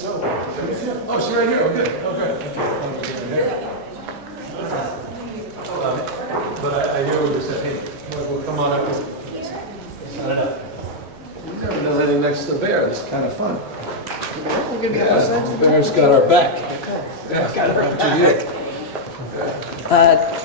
Oh, she's right here. Oh, good. Oh, good. Okay. But I hear what you said. Hey, we'll come on up. Set it up. He's never done anything next to the bear. It's kind of fun. Yeah, the bear's got our back. Yeah, got our back.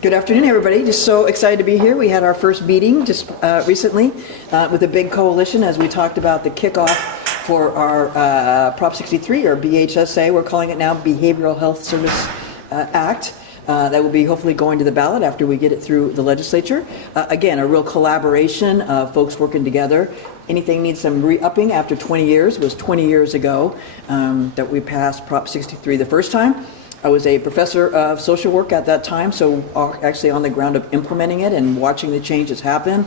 Good afternoon, everybody. Just so excited to be here. We had our first meeting just recently with a big coalition as we talked about the kickoff for our Prop 63 or BHSA. We're calling it now Behavioral Health Service Act. That will be hopefully going to the ballot after we get it through the legislature. Again, a real collaboration of folks working together. Anything needs some re-upping after 20 years. It was 20 years ago that we passed Prop 63 the first time. I was a professor of social work at that time, so actually on the ground of implementing it and watching the changes happen.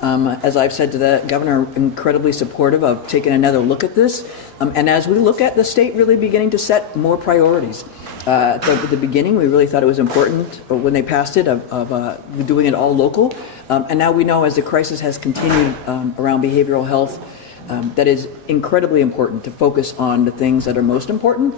As I've said to the governor, incredibly supportive of taking another look at this. And as we look at the state really beginning to set more priorities. At the beginning, we really thought it was important when they passed it of doing it all local. And now we know as the crisis has continued around behavioral health, that is incredibly important to focus on the things that are most important.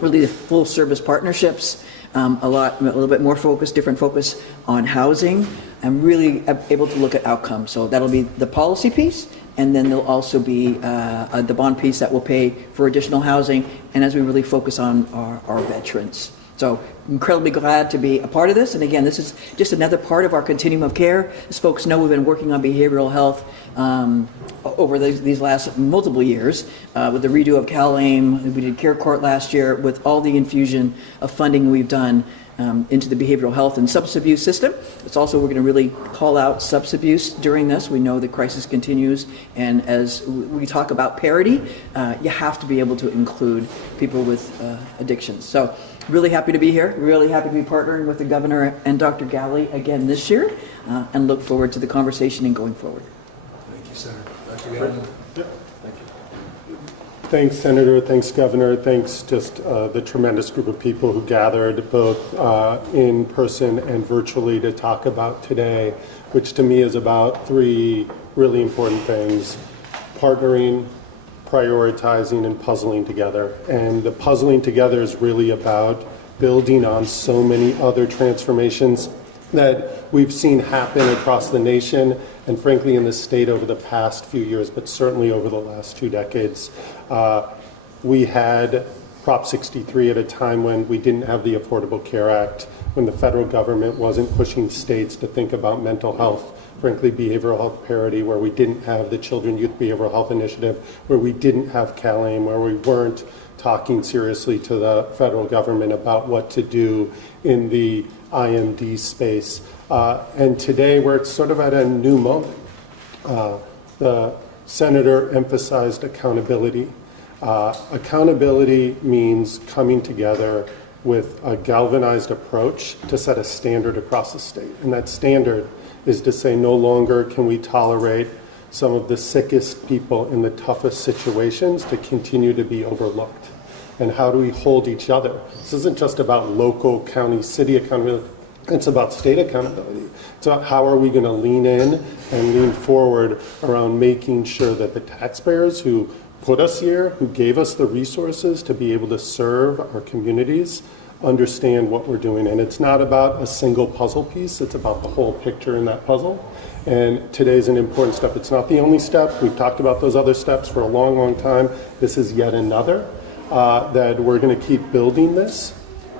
Really the full service partnerships, a little bit more focus, different focus on housing, and really able to look at outcomes. So that'll be the policy piece, and then there'll also be the bond piece that will pay for additional housing, and as we really focus on our veterans. So incredibly glad to be a part of this. And again, this is just another part of our continuum of care. As folks know, we've been working on behavioral health over these last multiple years with the redo of CalAIM. We did Care Court last year with all the infusion of funding we've done into the behavioral health and substance abuse system. It's also, we're going to really call out substance abuse during this. We know the crisis continues, and as we talk about parity, you have to be able to include people with addictions. So really happy to be here, really happy to be partnering with the governor and Dr. Galley again this year, and look forward to the conversation and going forward. Thank you, Senator. Dr. Gavin? Yep. Thanks, Senator. Thanks, Governor. Thanks, just the tremendous group of people who gathered both in person and virtually to talk about today, which to me is about three really important things: partnering, prioritizing, and puzzling together. And the puzzling together is really about building on so many other transformations that we've seen happen across the nation and frankly in the state over the past few years, but certainly over the last 2 decades. We had Prop 63 at a time when we didn't have the Affordable Care Act, when the federal government wasn't pushing states to think about mental health, frankly behavioral health parity, where we didn't have the Children Youth Behavioral Health Initiative, where we didn't have CalAIM, where we weren't talking seriously to the federal government about what to do in the IMD space. And today we're sort of at a new moment. The senator emphasized accountability. Accountability means coming together with a galvanized approach to set a standard across the state. And that standard is to say no longer can we tolerate some of the sickest people in the toughest situations to continue to be overlooked. And how do we hold each other? This isn't just about local, county, city accountability. It's about state accountability. So how are we going to lean in and lean forward around making sure that the taxpayers who put us here, who gave us the resources to be able to serve our communities, understand what we're doing. And it's not about a single puzzle piece, it's about the whole picture in that puzzle. And today's an important step. It's not the only step. We've talked about those other steps for a long, long time. This is yet another that we're going to keep building this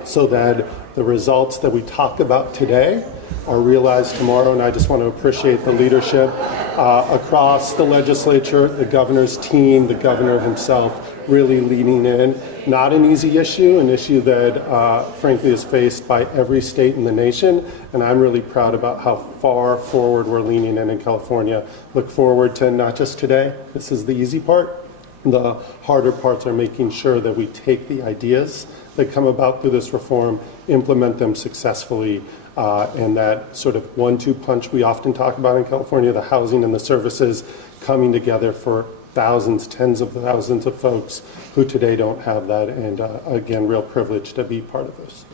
so that the results that we talk about today are realized tomorrow. And I just want to appreciate the leadership across the legislature, the governor's team, the governor himself, really leaning in. Not an easy issue, an issue that frankly is faced by every state in the nation. And I'm really proud about how far forward we're leaning in California. Look forward to not just today. This is the easy part. The harder parts are making sure that we take the ideas that come about through this reform, implement them successfully, and that sort of 1-2 punch we often talk about in California, the housing and the services coming together for thousands, tens of thousands of folks who today don't have that. And again, real privilege to be part of this.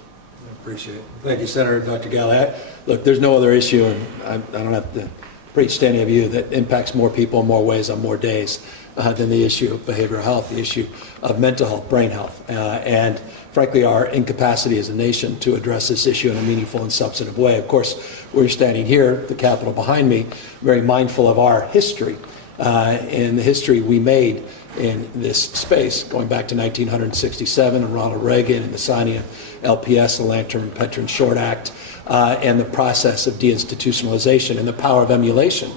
I appreciate it. Thank you, Senator. Dr. Galley. Look, there's no other issue, and I don't have to preach to any of you, that impacts more people in more ways on more days than the issue of behavioral health, the issue of mental health, brain health, and frankly our incapacity as a nation to address this issue in a meaningful and substantive way. Of course, we're standing here, the Capitol behind me, very mindful of our history and the history we made in this space, going back to 1967 and Ronald Reagan and the signing of LPS, the Long-Term Pension Short Act, and the process of deinstitutionalization and the power of emulation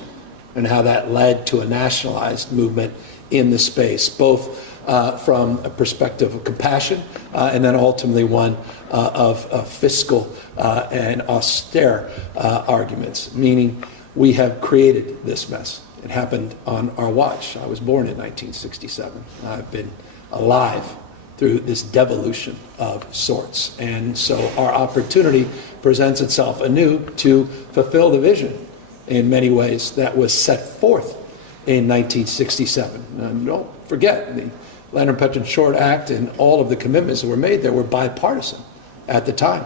and how that led to a nationalized movement in the space, both from a perspective of compassion and then ultimately one of fiscal and austere arguments, meaning we have created this mess. It happened on our watch. I was born in 1967. I've been alive through this devolution of sorts. And so our opportunity presents itself anew to fulfill the vision in many ways that was set forth in 1967. And don't forget, the Long-Term Pension Short Act and all of the commitments that were made there were bipartisan at the time.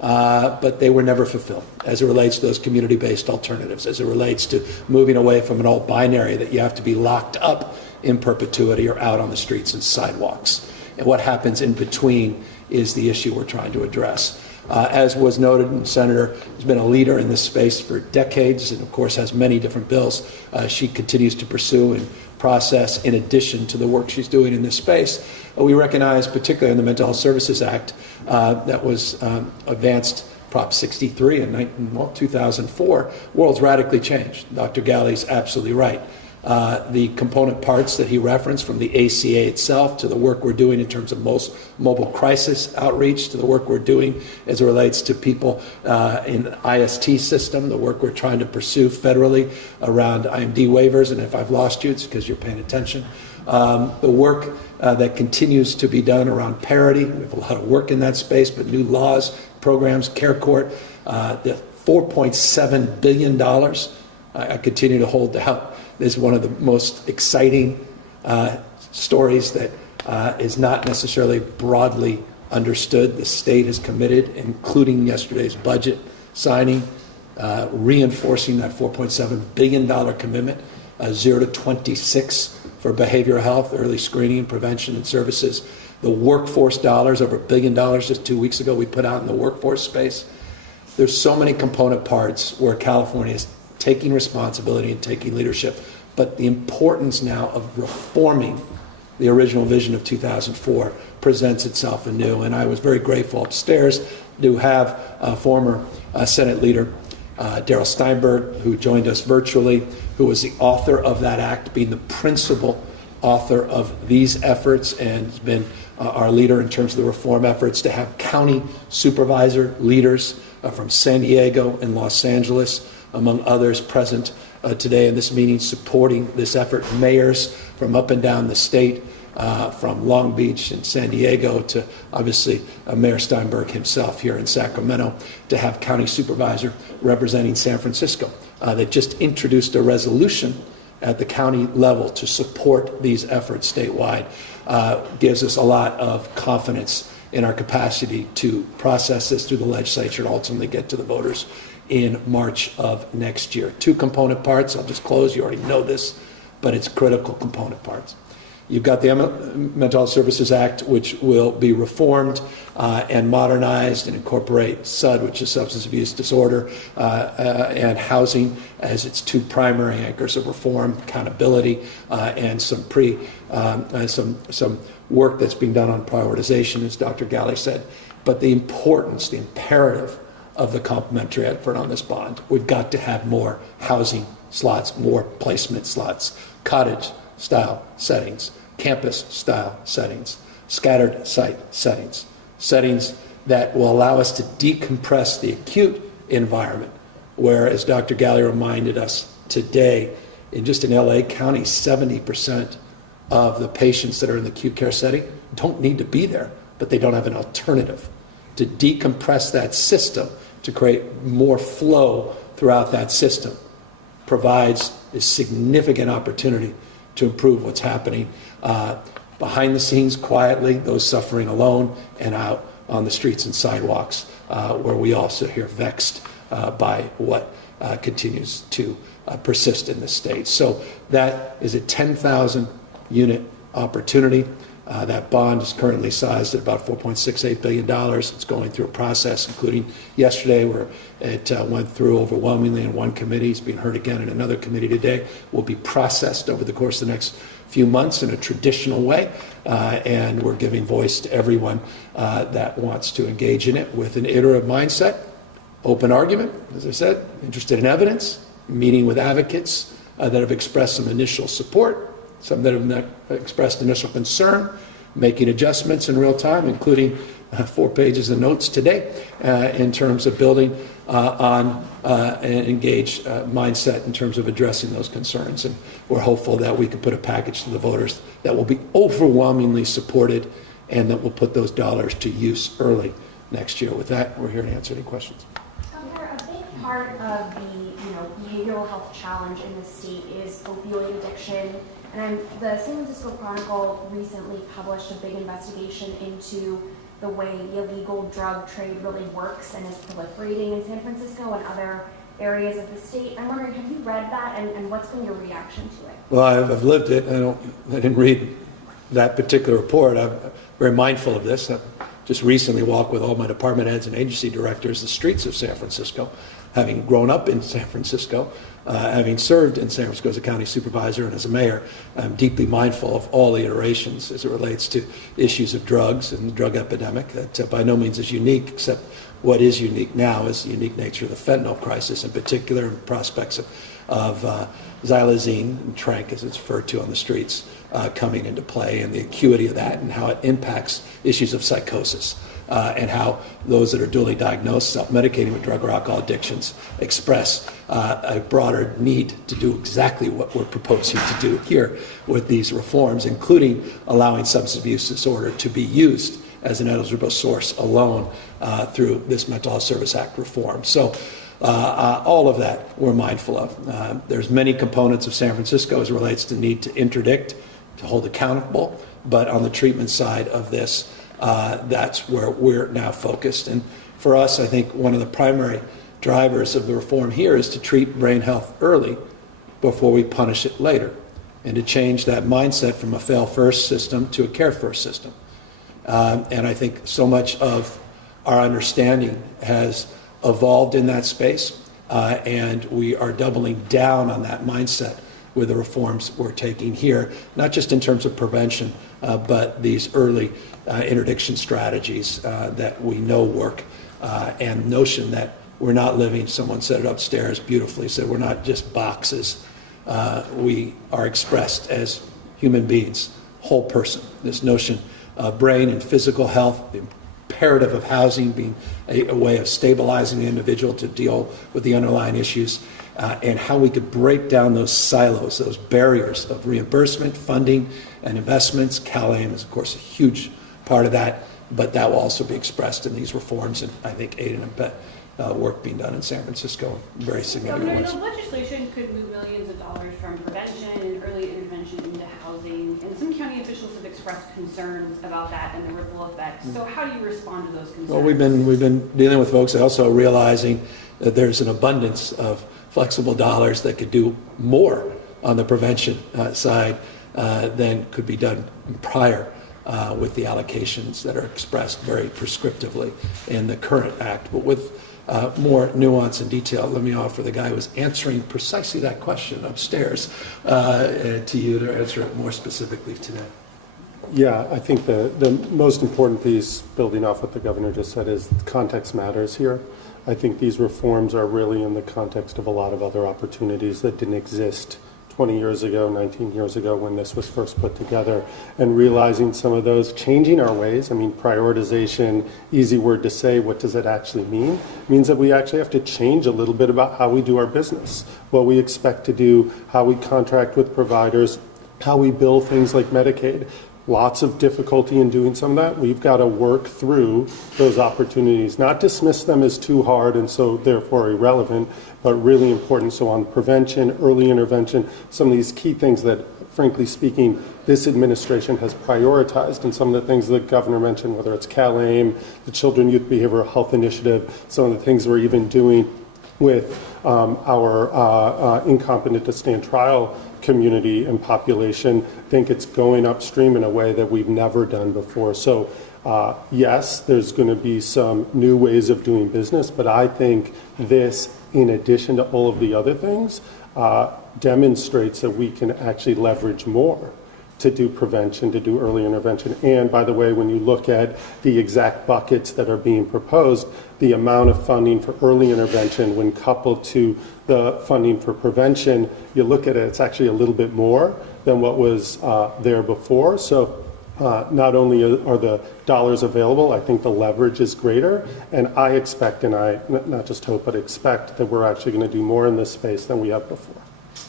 But they were never fulfilled as it relates to those community-based alternatives, as it relates to moving away from an old binary that you have to be locked up in perpetuity or out on the streets and sidewalks. And what happens in between is the issue we're trying to address. As was noted, the Senator has been a leader in this space for decades and, of course, has many different bills she continues to pursue and process in addition to the work she's doing in this space. We recognize, particularly in the Mental Health Services Act that was advanced, Prop 63 in 2004, world's radically changed. Dr. Galley's absolutely right. The component parts that he referenced, from the ACA itself to the work we're doing in terms of most mobile crisis outreach, to the work we're doing as it relates to people in the IST system, the work we're trying to pursue federally around IMD waivers, and if I've lost you, it's because you're paying attention. The work that continues to be done around parity. We have a lot of work in that space, but new laws, programs, care court, the $4.7 billion I continue to hold out. Is one of the most exciting stories that is not necessarily broadly understood. The state is committed, including yesterday's budget signing, reinforcing that $4.7 billion commitment, 0 to 26 for behavioral health, early screening, prevention, and services. The workforce dollars, over $1 billion just 2 weeks ago we put out in the workforce space. There's so many component parts where California is taking responsibility and taking leadership, but the importance now of reforming the original vision of 2004 presents itself anew. And I was very grateful upstairs to have former Senate leader Darrell Steinberg, who joined us virtually, who was the author of that act, being the principal author of these efforts, and has been our leader in terms of the reform efforts, to have county supervisor leaders from San Diego and Los Angeles, among others, present today in this meeting supporting this effort. Mayors from up and down the state, from Long Beach and San Diego to obviously Mayor Steinberg himself here in Sacramento, to have county supervisor representing San Francisco that just introduced a resolution at the county level to support these efforts statewide. Gives us a lot of confidence in our capacity to process this through the legislature and ultimately get to the voters in March of next year. Two component parts. I'll just close. You already know this, but it's critical component parts. You've got the Mental Health Services Act, which will be reformed and modernized and incorporate SUD, which is substance abuse disorder, and housing as its two primary anchors of reform, accountability, and some work that's being done on prioritization, as Dr. Galley said. But the importance, the imperative of the complementary effort on this bond. We've got to have more housing slots, more placement slots, cottage-style settings, campus-style settings, scattered site settings, settings that will allow us to decompress the acute environment, where, as Dr. Galley reminded us today, in LA County, 70% of the patients that are in the acute care setting don't need to be there, but they don't have an alternative. To decompress that system, to create more flow throughout that system, provides a significant opportunity to improve what's happening behind the scenes, quietly, those suffering alone, and out on the streets and sidewalks, where we also hear vexed by what continues to persist in the state. So that is a 10,000 unit opportunity. That bond is currently sized at about $4.68 billion. It's going through a process, including yesterday, where it went through overwhelmingly in one committee. It's being heard again in another committee today. Will be processed over the course of the next few months in a traditional way, and we're giving voice to everyone that wants to engage in it with an iterative mindset, open argument, as I said, interested in evidence, meeting with advocates that have expressed some initial support, some that have expressed initial concern, making adjustments in real time, including 4 pages of notes today in terms of building on an engaged mindset in terms of addressing those concerns. And we're hopeful that we can put a package to the voters that will be overwhelmingly supported and that will put those dollars to use early next year. With that, we're here to answer any questions. Governor, a big part of the behavioral health challenge in the state is opioid addiction. And the San Francisco Chronicle recently published a big investigation into the way the illegal drug trade really works and is proliferating in San Francisco and other areas of the state. I'm wondering, have you read that, and what's been your reaction to it? Well, I've lived it. I didn't read that particular report. I'm very mindful of this. I just recently walked with all my department heads and agency directors the streets of San Francisco, having grown up in San Francisco, having served in San Francisco as a county supervisor and as a mayor. I'm deeply mindful of all the iterations as it relates to issues of drugs and the drug epidemic that by no means is unique, except what is unique now is the unique nature of the fentanyl crisis in particular, and prospects of xylazine and tranq, as it's referred to on the streets, coming into play, and the acuity of that and how it impacts issues of psychosis. And how those that are duly diagnosed, self-medicating with drug or alcohol addictions, express a broader need to do exactly what we're proposing to do here with these reforms, including allowing substance abuse disorder to be used as an eligible source alone through this Mental Health Service Act reform. So all of that we're mindful of. There's many components of San Francisco as it relates to need to interdict, to hold accountable, but on the treatment side of this, that's where we're now focused. And for us, I think one of the primary drivers of the reform here is to treat brain health early before we punish it later, and to change that mindset from a fail-first system to a care-first system. And I think so much of our understanding has evolved in that space, and we are doubling down on that mindset with the reforms we're taking here, not just in terms of prevention, but these early interdiction strategies that we know work, and notion that we're not living, someone said it upstairs beautifully, said we're not just boxes. We are expressed as human beings, whole person. This notion of brain and physical health, the imperative of housing being a way of stabilizing the individual to deal with the underlying issues, and how we could break down those silos, those barriers of reimbursement, funding, and investments. CalAIM is, of course, a huge part of that, but that will also be expressed in these reforms, and I think aid and abet work being done in San Francisco in very significant Governor, ways. the legislation could move millions of dollars from prevention and early intervention into housing, and some county officials have expressed concerns about that and the ripple effects. So how do you respond to those concerns? Well, we've been dealing with folks also realizing that there's an abundance of flexible dollars that could do more on the prevention side than could be done prior with the allocations that are expressed very prescriptively in the current act. But with more nuance and detail, let me offer the guy who was answering precisely that question upstairs to you to answer it more specifically today. Yeah, I think the most important piece, building off what the governor just said, is context matters here. I think these reforms are really in the context of a lot of other opportunities that didn't exist 20 years ago, 19 years ago when this was first put together, and realizing some of those, changing our ways. I mean, prioritization, easy word to say, what does it actually mean? It means that we actually have to change a little bit about how we do our business, what we expect to do, how we contract with providers, how we bill things like Medicaid. Lots of difficulty in doing some of that. We've got to work through those opportunities, not dismiss them as too hard and so therefore irrelevant, but really important. So on prevention, early intervention, some of these key things that, frankly speaking, this administration has prioritized, and some of the things the governor mentioned, whether it's CalAIM, the Children Youth Behavioral Health Initiative, some of the things we're even doing with our incompetent to stand trial community and population. I think it's going upstream in a way that we've never done before. So yes, there's going to be some new ways of doing business, but I think this, in addition to all of the other things, demonstrates that we can actually leverage more to do prevention, to do early intervention. And by the way, when you look at the exact buckets that are being proposed, the amount of funding for early intervention when coupled to the funding for prevention, you look at it, it's actually a little bit more than what was there before. So not only are the dollars available, I think the leverage is greater, and I expect, and I not just hope, but expect that we're actually going to do more in this space than we have before.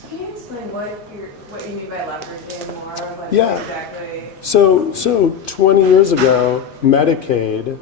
Can you explain what you mean by leverage and more? Like Yeah. Exactly. So 20 years ago, Medicaid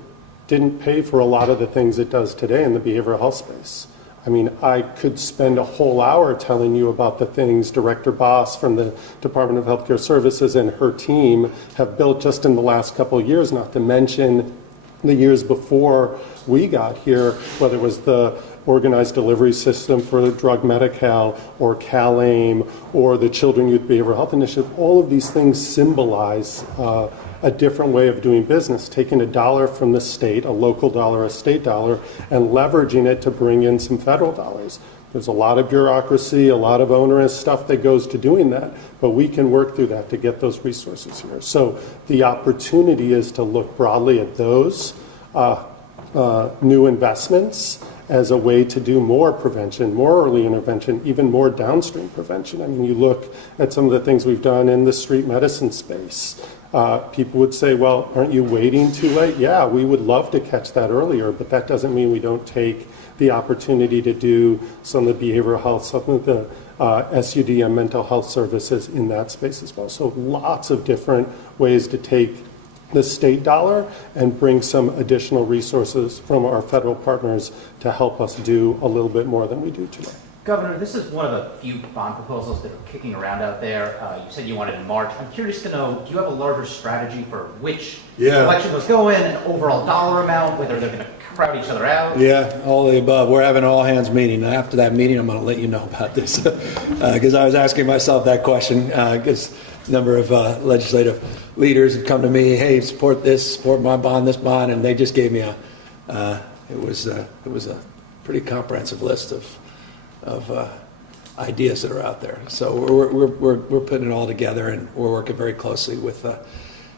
didn't pay for a lot of the things it does today in the behavioral health space. I mean, I could spend a whole hour telling you about the things Director Boss from the Department of Healthcare Services and her team have built just in the last couple of years, not to mention the years before we got here, whether it was the organized delivery system for drug Medi-Cal or CalAIM or the Children Youth Behavioral Health Initiative. All of these things symbolize a different way of doing business, taking a dollar from the state, a local dollar, a state dollar, and leveraging it to bring in some federal dollars. There's a lot of bureaucracy, a lot of onerous stuff that goes to doing that, but we can work through that to get those resources here. So the opportunity is to look broadly at those new investments as a way to do more prevention, more early intervention, even more downstream prevention. I mean, you look at some of the things we've done in the street medicine space. People would say, well, aren't you waiting too late? Yeah, we would love to catch that earlier, but that doesn't mean we don't take the opportunity to do some of the behavioral health, some of the SUD and mental health services in that space as well. So lots of different ways to take the state dollar and bring some additional resources from our federal partners to help us do a little bit more than we do today. Governor, this is one of the few bond proposals that are kicking around out there. You said you wanted in March. I'm curious to know, do you have a larger strategy for which election those go in, an overall dollar amount, whether they're going to crowd each other out? Yeah, all of the above. We're having an all-hands meeting, and after that meeting, I'm going to let you know about this. Because I was asking myself that question, because a number of legislative leaders have come to me, hey, support this, support my bond, this bond, and they just gave me it was a pretty comprehensive list of ideas that are out there. So we're putting it all together, and we're working very closely with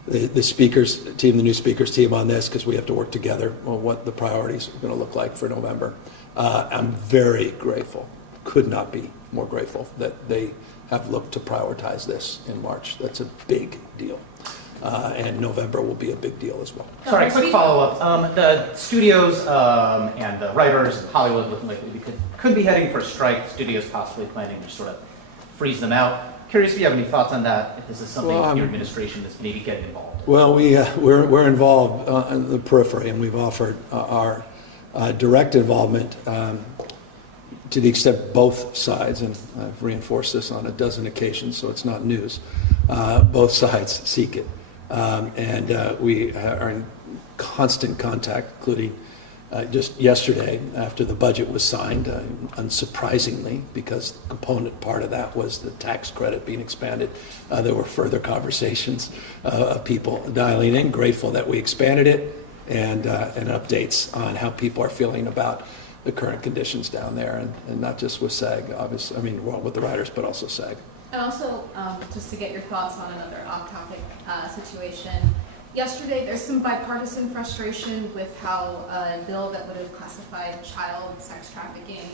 the speakers team, the new speakers team on this, because we have to work together on what the priorities are going to look like for November. I'm very grateful, could not be more grateful that they have looked to prioritize this in March. That's a big deal. And November will be a big deal as well. Sorry, quick follow-up. The studios and the writers in Hollywood looking like we could be heading for a strike. Studios possibly planning to sort of freeze them out. Curious if you have any thoughts on that, if this is something your administration is maybe getting involved. Well, we're involved in the periphery, and we've offered our direct involvement to the extent both sides, and I've reinforced this on a dozen occasions, so it's not news, both sides seek it. And we are in constant contact, including just yesterday after the budget was signed, unsurprisingly, because the component part of that was the tax credit being expanded. There were further conversations of people dialing in, grateful that we expanded it, and updates on how people are feeling about the current conditions down there, and not just with SAG, obviously, I mean, well, with the writers, but also SAG. And also, just to get your thoughts on another off-topic situation, yesterday there's some bipartisan frustration with how a bill that would have classified child sex trafficking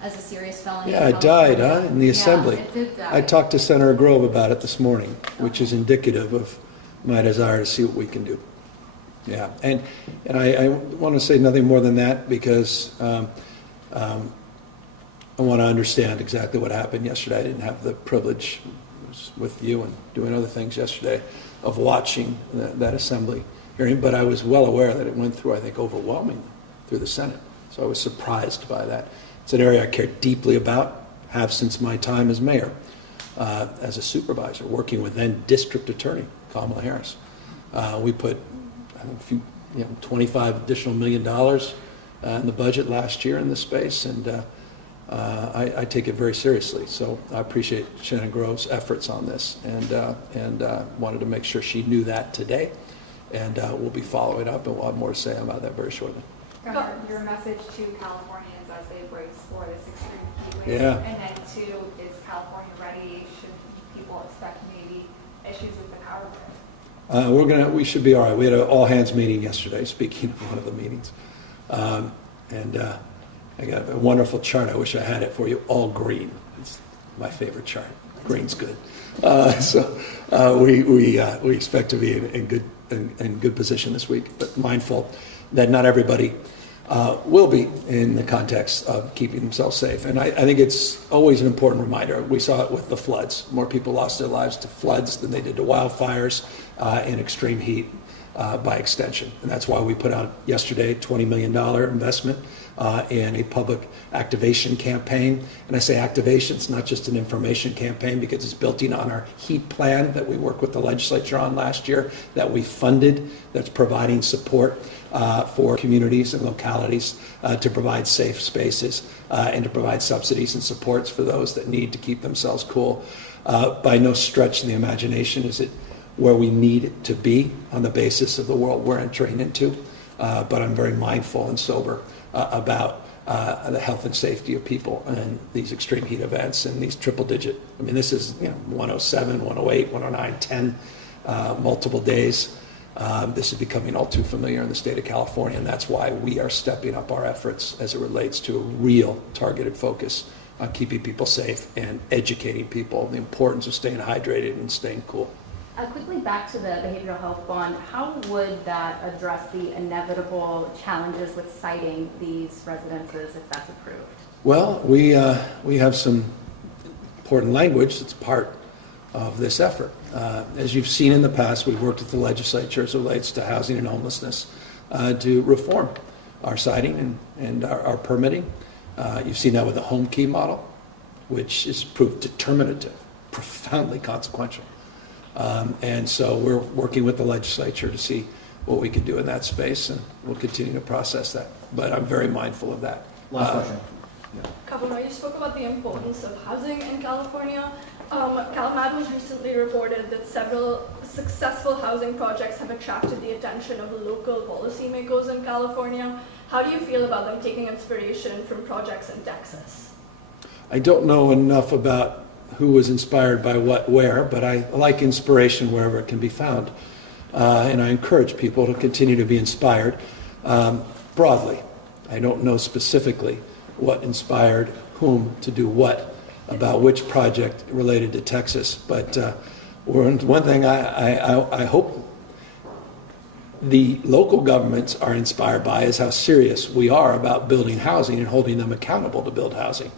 as a serious felony. Yeah, it died, in the Assembly. Yeah, it did die. I talked to Senator Grove about it this morning, which is indicative of my desire to see what we can do. Yeah, and I want to say nothing more than that, because I want to understand exactly what happened yesterday. I didn't have the privilege, was with you and doing other things yesterday, of watching that Assembly hearing, but I was well aware that it went through, I think, overwhelmingly through the Senate. So I was surprised by that. It's an area I care deeply about, have since my time as mayor, as a supervisor, working with then District Attorney Kamala Harris. We put, I think, $25 additional million in the budget last year in this space, and I take it very seriously. So I appreciate Shannon Grove's efforts on this, and wanted to make sure she knew that today. And we'll be following up, and we'll have more to say about that very shortly. Governor, your message to Californians as they brace for this extreme heat wave, Yeah. and then two, is California ready? Should people expect maybe issues with the power grid? We should be all right. We had an all-hands meeting yesterday, speaking of one of the meetings. I got a wonderful chart. I wish I had it for you, all green. It's my favorite chart. Green's good. We expect to be in good position this week, but mindful that not everybody will be in the context of keeping themselves safe. And I think it's always an important reminder. We saw it with the floods. More people lost their lives to floods than they did to wildfires and extreme heat by extension. And that's why we put out yesterday a $20 million investment in a public activation campaign. And I say activation, it's not just an information campaign, because it's built in on our heat plan that we worked with the legislature on last year, that we funded, that's providing support for communities and localities to provide safe spaces and to provide subsidies and supports for those that need to keep themselves cool. By no stretch of the imagination is it where we need it to be on the basis of the world we're entering into, but I'm very mindful and sober about the health and safety of people and these extreme heat events and these triple digit. I mean, this is 107, 108, 109, 10, multiple days. This is becoming all too familiar in the state of California, and that's why we are stepping up our efforts as it relates to a real targeted focus on keeping people safe and educating people the importance of staying hydrated and staying cool. Quickly back to the behavioral health bond, how would that address the inevitable challenges with citing these residences if that's approved? Well, we have some important language that's part of this effort. As you've seen in the past, we've worked with the legislature as it relates to housing and homelessness to reform our citing and our permitting. You've seen that with the home key model, which is proved determinative, profoundly consequential. And so we're working with the legislature to see what we can do in that space, and we'll continue to process that. But I'm very mindful of that. Last question. Governor, you spoke about the importance of housing in California. CalMag was recently reported that several successful housing projects have attracted the attention of local policymakers in California. How do you feel about them taking inspiration from projects in Texas? I don't know enough about who was inspired by what where, but I like inspiration wherever it can be found. And I encourage people to continue to be inspired broadly. I don't know specifically what inspired whom to do what about which project related to Texas, but one thing I hope the local governments are inspired by is how serious we are about building housing and holding them accountable to build housing,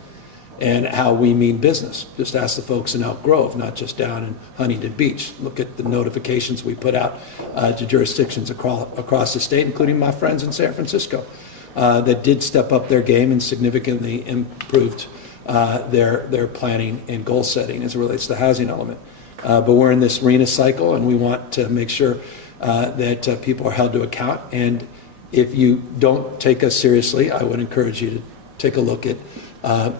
and how we mean business. Just ask the folks in Elk Grove, not just down in Huntington Beach. Look at the notifications we put out to jurisdictions across the state, including my friends in San Francisco, that did step up their game and significantly improved their planning and goal setting as it relates to the housing element. But we're in this RENA cycle, and we want to make sure that people are held to account. And if you don't take us seriously, I would encourage you to take a look at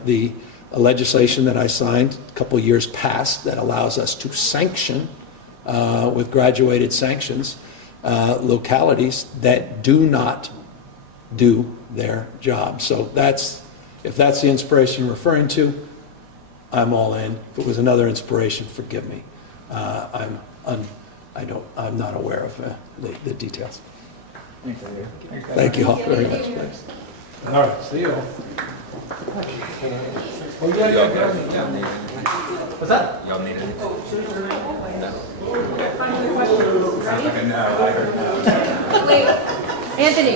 the legislation that I signed a couple years past that allows us to sanction with graduated sanctions localities that do not do their job. So if that's the inspiration you're referring to, I'm all in. If it was another inspiration, forgive me. I'm not aware of the details. Thank you all very much. Thanks. All right, see you all. Oh, yeah. What's that? Y'all need it? Wait, Anthony.